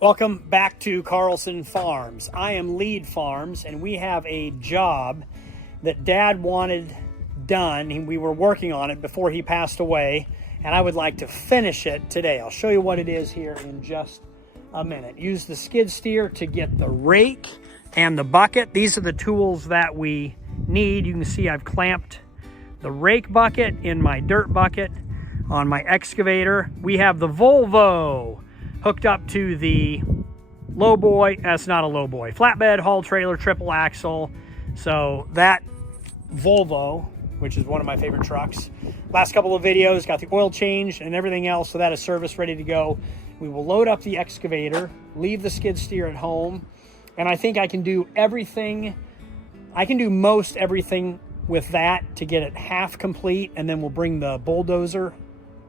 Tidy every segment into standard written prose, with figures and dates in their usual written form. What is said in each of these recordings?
Welcome back to Carlson Farms. I am LEAAD Farms, and we have a job that Dad wanted done. We were working on it before he passed away, and I would like to finish it today. I'll show you what it is here in just a minute. Use the skid steer to get the rake and the bucket. These are the tools that we need. You can see I've clamped the rake bucket in my dirt bucket on my excavator. We have the Volvo hooked up to the lowboy. That's not a lowboy, flatbed haul trailer, triple axle. So that Volvo, which is one of my favorite trucks, last couple of videos got the oil change and everything else, so that is service ready to go. We will load up the excavator, leave the skid steer at home, and I think I can do everything. I can do most everything with that to get it half complete, and then we'll bring the bulldozer.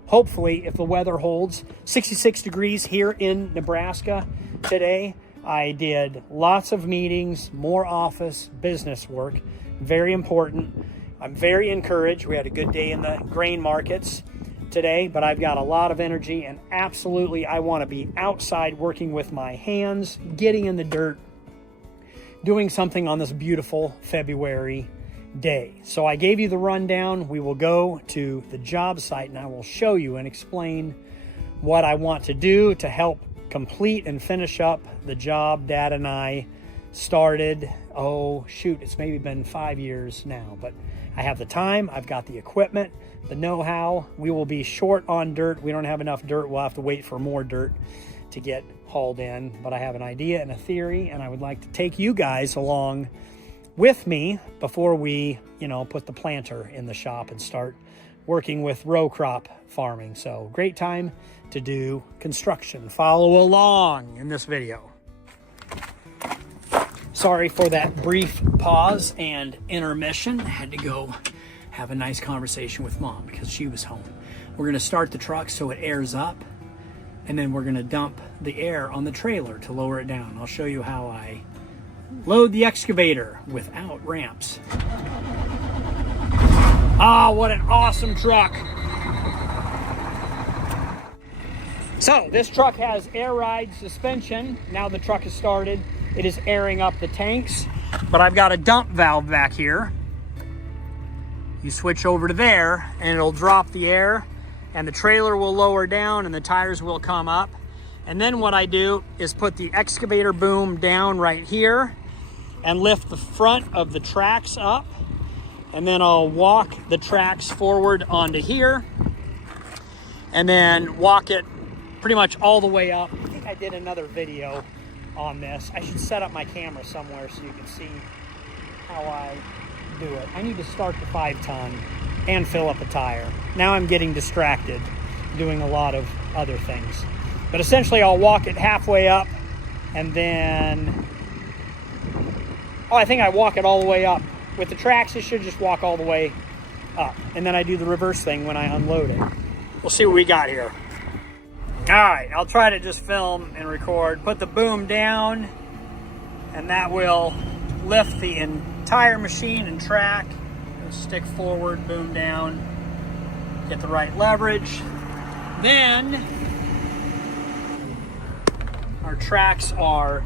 Hopefully, if the weather holds. 66 degrees here in Nebraska today. I did lots of meetings, more office business work, very important. I'm very encouraged. We had a good day in the grain markets today, but I've got a lot of energy, and absolutely I want to be outside working with my hands, getting in the dirt, doing something on this beautiful February day. So I gave you the rundown. We will go to the job site and I will show you and explain what I want to do to help complete and finish up the job Dad and I started. Oh shoot, it's maybe been 5 years now, but I have the time, I've got the equipment, the know-how. We will be short on dirt. We don't have enough dirt. We'll have to wait for more dirt to get hauled in, but I have an idea and a theory, and I would like to take you guys along with me before we, put the planter in the shop and start working with row crop farming. So great time to do construction. Follow along in this video. Sorry for that brief pause and intermission. I had to go have a nice conversation with Mom because she was home. We're gonna start the truck so it airs up, and then we're gonna dump the air on the trailer to lower it down. I'll show you how I load the excavator without ramps. Ah, what an awesome truck. So this truck has air ride suspension. Now the truck is started. It is airing up the tanks, but I've got a dump valve back here. You switch over to there and it'll drop the air, and the trailer will lower down and the tires will come up. And then what I do is put the excavator boom down right here and lift the front of the tracks up, and then I'll walk the tracks forward onto here and then walk it pretty much all the way up. I think I did another video on this. I should set up my camera somewhere so you can see how I do it. I need to start the 5-ton and fill up a tire. Now I'm getting distracted doing a lot of other things. But essentially I'll walk it halfway up, and then I think I walk it all the way up. With the tracks, it should just walk all the way up. And then I do the reverse thing when I unload it. We'll see what we got here. All right, I'll try to just film and record. Put the boom down, and that will lift the entire machine and track. Stick forward, boom down, get the right leverage. Then our tracks are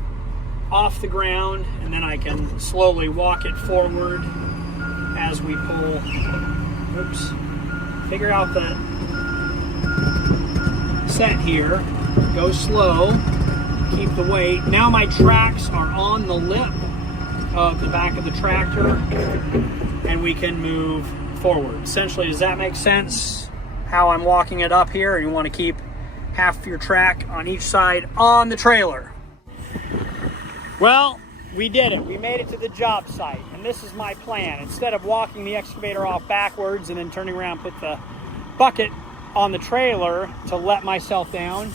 off the ground, and then I can slowly walk it forward as we pull. Oops. Figure out the set here. Go slow. Keep the weight. Now my tracks are on the lip of the back of the tractor, and we can move forward. Essentially, does that make sense? How I'm walking it up here? You want to keep half your track on each side on the trailer. Well, we did it. We made it to the job site, and this is my plan. Instead of walking the excavator off backwards and then turning around, put the bucket on the trailer to let myself down,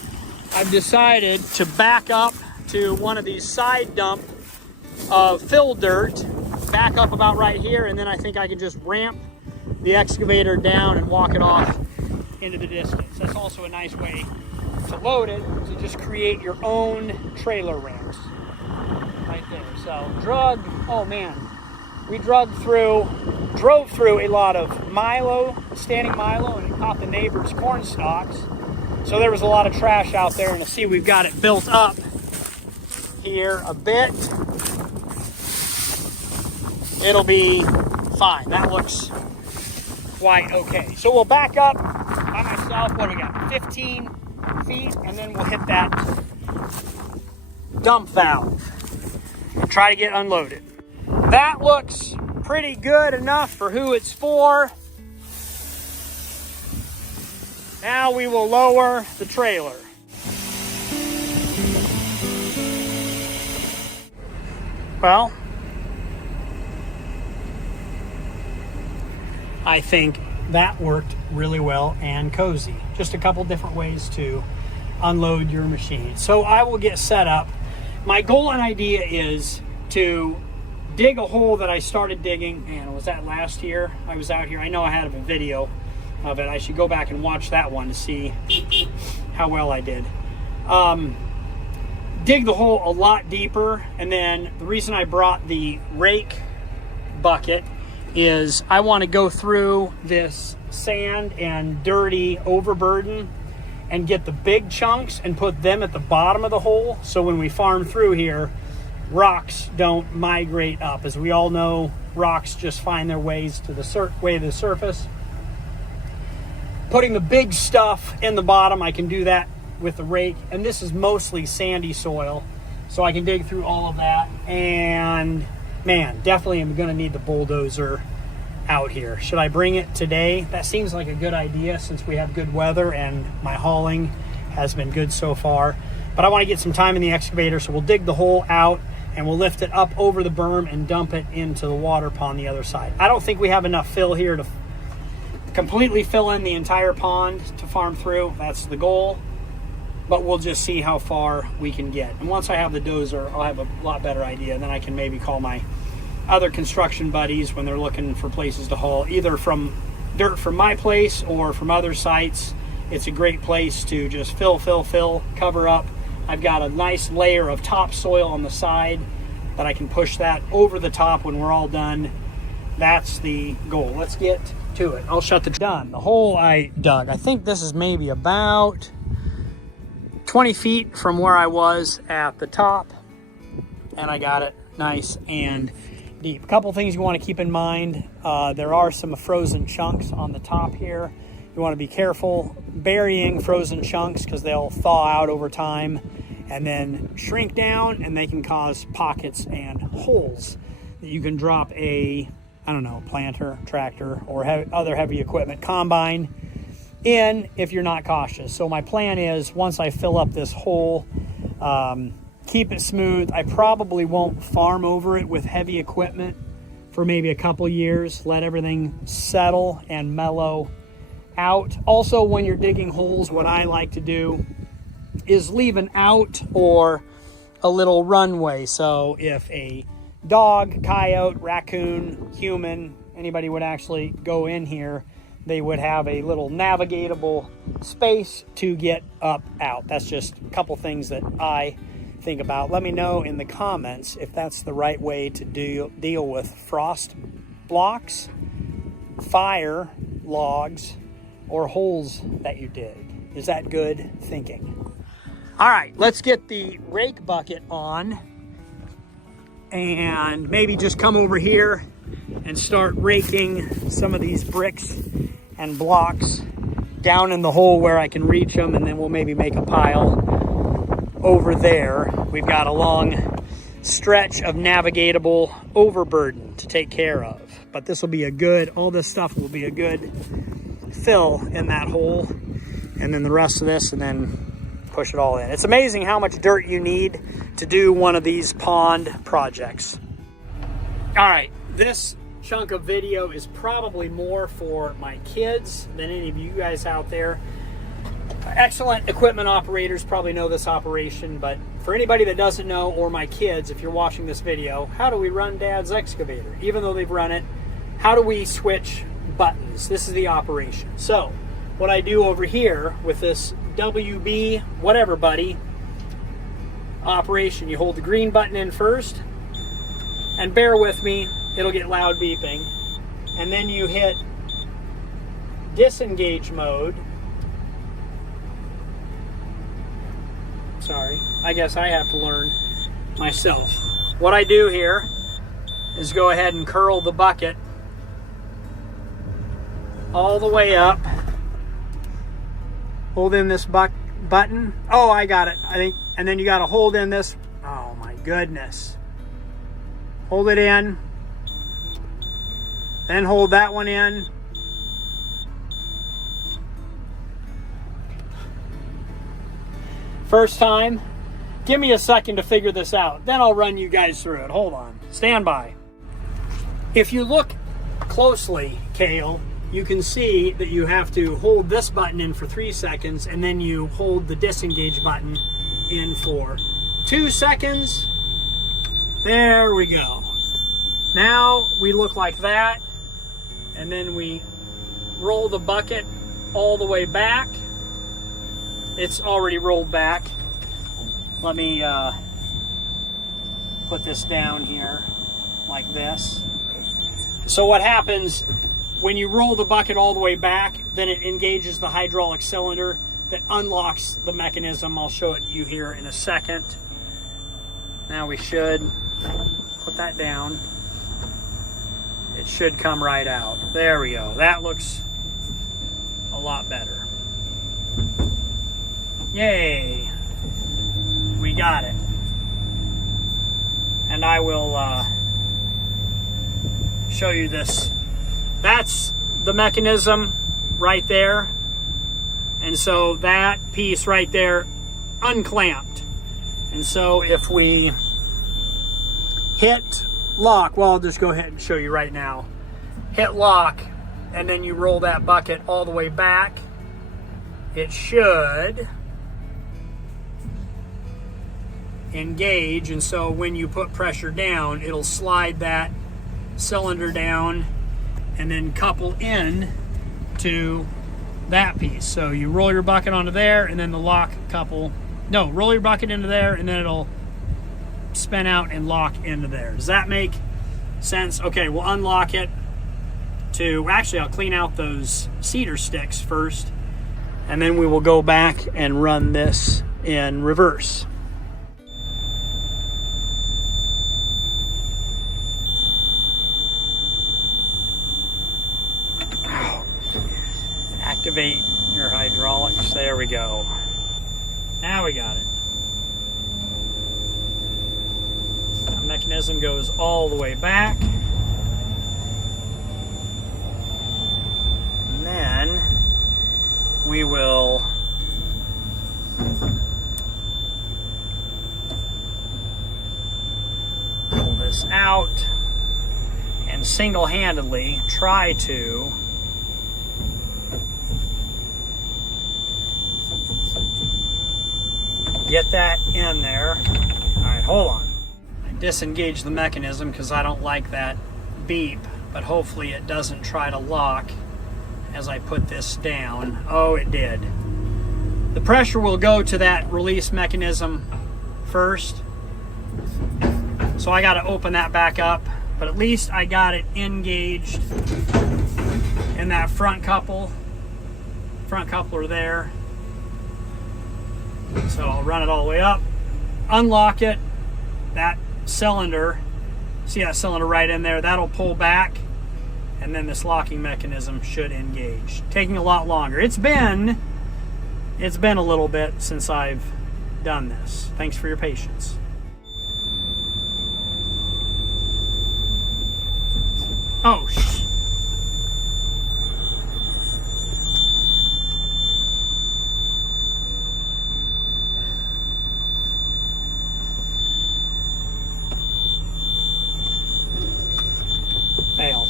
I've decided to back up to one of these side dump of fill dirt, back up about right here, and then I think I can just ramp the excavator down and walk it off into the distance. That's also a nice way to load it, to just create your own trailer ramps. Right there. So we drove through a lot of milo, standing milo, and it caught the neighbor's corn stalks. So there was a lot of trash out there, and you'll see we've got it built up here a bit, it'll be fine. That looks quite okay. So we'll back up by myself. What do we got? 15 feet, and then we'll hit that dump valve and try to get unloaded. That looks pretty good enough for who it's for. Now we will lower the trailer. Well, I think that worked really well and cozy. Just a couple different ways to unload your machine. So I will get set up. My goal and idea is to dig a hole that I started digging, and was that last year I was out here? I know I had a video of it. I should go back and watch that one to see how well I did. Dig the hole a lot deeper, and then the reason I brought the rake bucket is I want to go through this sand and dirty overburden and get the big chunks and put them at the bottom of the hole, so when we farm through here, rocks don't migrate up. As we all know, rocks just find their ways to the way to the surface. Putting the big stuff in the bottom, I can do that with the rake, and this is mostly sandy soil, so I can dig through all of that. And man, definitely am going to need the bulldozer out here. Should I bring it today? That seems like a good idea since we have good weather and my hauling has been good so far. But I want to get some time in the excavator, so we'll dig the hole out and we'll lift it up over the berm and dump it into the water pond the other side. I don't think we have enough fill here to completely fill in the entire pond to farm through. That's the goal, but we'll just see how far we can get. And once I have the dozer, I'll have a lot better idea. Then I can maybe call my other construction buddies when they're looking for places to haul, either from dirt from my place or from other sites. It's a great place to just fill, cover up. I've got a nice layer of topsoil on the side that I can push that over the top when we're all done. That's the goal. Let's get to it. I'll shut the done. The hole I dug, I think this is maybe about 20 feet from where I was at the top, and I got it nice and deep. A couple things you want to keep in mind. There are some frozen chunks on the top here. You want to be careful burying frozen chunks because they'll thaw out over time and then shrink down, and they can cause pockets and holes that you can drop a, I don't know, planter, tractor, or other heavy equipment, combine in if you're not cautious. So my plan is, once I fill up this hole, keep it smooth. I probably won't farm over it with heavy equipment for maybe a couple years. Let everything settle and mellow out. Also, when you're digging holes, what I like to do is leave an out or a little runway. So if a dog, coyote, raccoon, human, anybody would actually go in here, they would have a little navigatable space to get up out. That's just a couple things that I think about. Let me know in the comments if that's the right way to deal with frost blocks, fire logs, or holes that you dig. Is that good thinking? All right, let's get the rake bucket on and maybe just come over here and start raking some of these bricks and blocks down in the hole where I can reach them, and then we'll maybe make a pile over there. We've got a long stretch of navigatable overburden to take care of, but this will be a good, all this stuff will be a good fill in that hole, and then the rest of this, and then push it all in. It's amazing how much dirt you need to do one of these pond projects. All right, this chunk of video is probably more for my kids than any of you guys out there. Excellent equipment operators probably know this operation, but for anybody that doesn't know, or my kids, if you're watching this video, how do we run Dad's excavator? Even though they've run it, how do we switch buttons? This is the operation. So what I do over here with this WB whatever buddy operation, you hold the green button in first, and bear with me, it'll get loud beeping, and then you hit disengage mode. Sorry, I guess I have to learn myself. What I do here is go ahead and curl the bucket all the way up. Hold in this button. Oh, I got it, I think. And then you got to hold in this. Oh my goodness. Hold it in. Then hold that one in. First time. Give me a second to figure this out. Then I'll run you guys through it. Hold on. Stand by. If you look closely, Kale, you can see that you have to hold this button in for 3 seconds, and then you hold the disengage button in for 2 seconds. There we go. Now we look like that, and then we roll the bucket all the way back. It's already rolled back. Let me put this down here like this. So what happens when you roll the bucket all the way back, then it engages the hydraulic cylinder that unlocks the mechanism. I'll show it to you here in a second. Now we should put that down. It should come right out. There we go. That looks a lot better. Yay! We got it. And I will show you this. That's the mechanism right there. And so that piece right there unclamped. And so if we hit lock, well, I'll just go ahead and show you right now. Hit lock, and then you roll that bucket all the way back. It should engage, and so when you put pressure down, it'll slide that cylinder down and then couple in to that piece. So you roll your bucket onto there, and then the lock couple, no, roll your bucket into there, and then it'll spin out and lock into there. Does that make sense? Okay, we'll unlock it to, actually I'll clean out those cedar sticks first, and then we will go back and run this in reverse. Activate your hydraulics. There we go. Now we got it. The mechanism goes all the way back. And then we will pull this out and single-handedly try to get that in there. All right, hold on. I disengage the mechanism because I don't like that beep, but hopefully it doesn't try to lock as I put this down. Oh, it did. The pressure will go to that release mechanism first, so I got to open that back up, but at least I got it engaged in that front coupler there. So I'll run it all the way up, unlock it, that cylinder, see that cylinder right in there, that'll pull back, and then this locking mechanism should engage. Taking a lot longer. It's been a little bit since I've done this. Thanks for your patience. Oh, fail.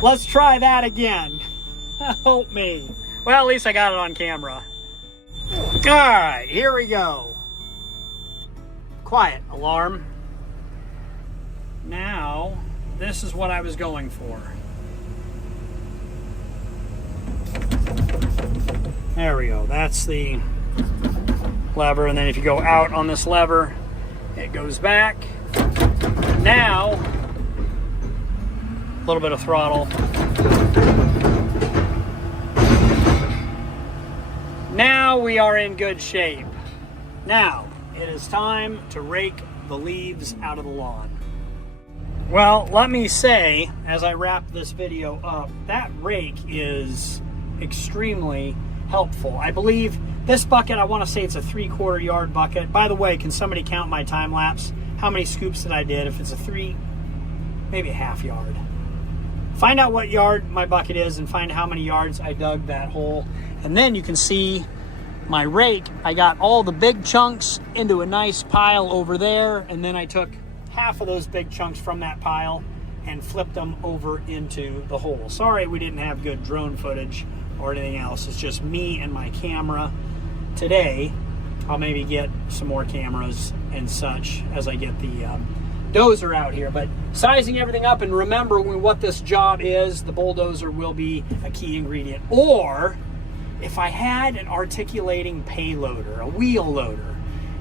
Let's try that again. Help me. Well, at least I got it on camera. All right, here we go. Quiet alarm. Now, this is what I was going for. There we go. That's the lever, and then if you go out on this lever, it goes back. Now, a little bit of throttle. Now we are in good shape. Now, it is time to rake the leaves out of the lawn. Well, let me say, as I wrap this video up, that rake is extremely helpful. I believe this bucket, I want to say it's a 3/4 yard bucket. By the way, can somebody count my time lapse? How many scoops that I did? If it's a 3, maybe a half yard. Find out what yard my bucket is and find how many yards I dug that hole. And then you can see my rake. I got all the big chunks into a nice pile over there, and then I took half of those big chunks from that pile and flipped them over into the hole. Sorry we didn't have good drone footage or anything else. It's just me and my camera today. I'll maybe get some more cameras and such as I get the dozer out here. But sizing everything up, and remember what this job is, the bulldozer will be a key ingredient. Or if I had an articulating payloader, a wheel loader,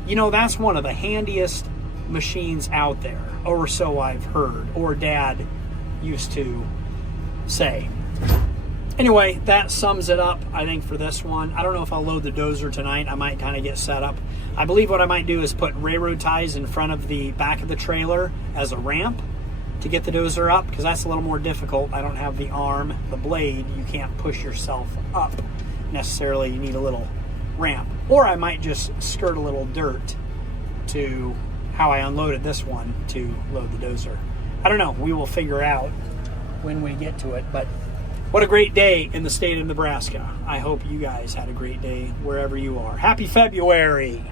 you know, that's one of the handiest machines out there, or so I've heard, or Dad used to say. Anyway, that sums it up, I think, for this one. I don't know if I'll load the dozer tonight. I might kind of get set up. I believe what I might do is put railroad ties in front of the back of the trailer as a ramp to get the dozer up, because that's a little more difficult. I don't have the arm, the blade. You can't push yourself up necessarily. You need a little ramp. Or I might just skirt a little dirt to how I unloaded this one to load the dozer. I don't know. We will figure out when we get to it. But what a great day in the state of Nebraska. I hope you guys had a great day wherever you are. Happy February.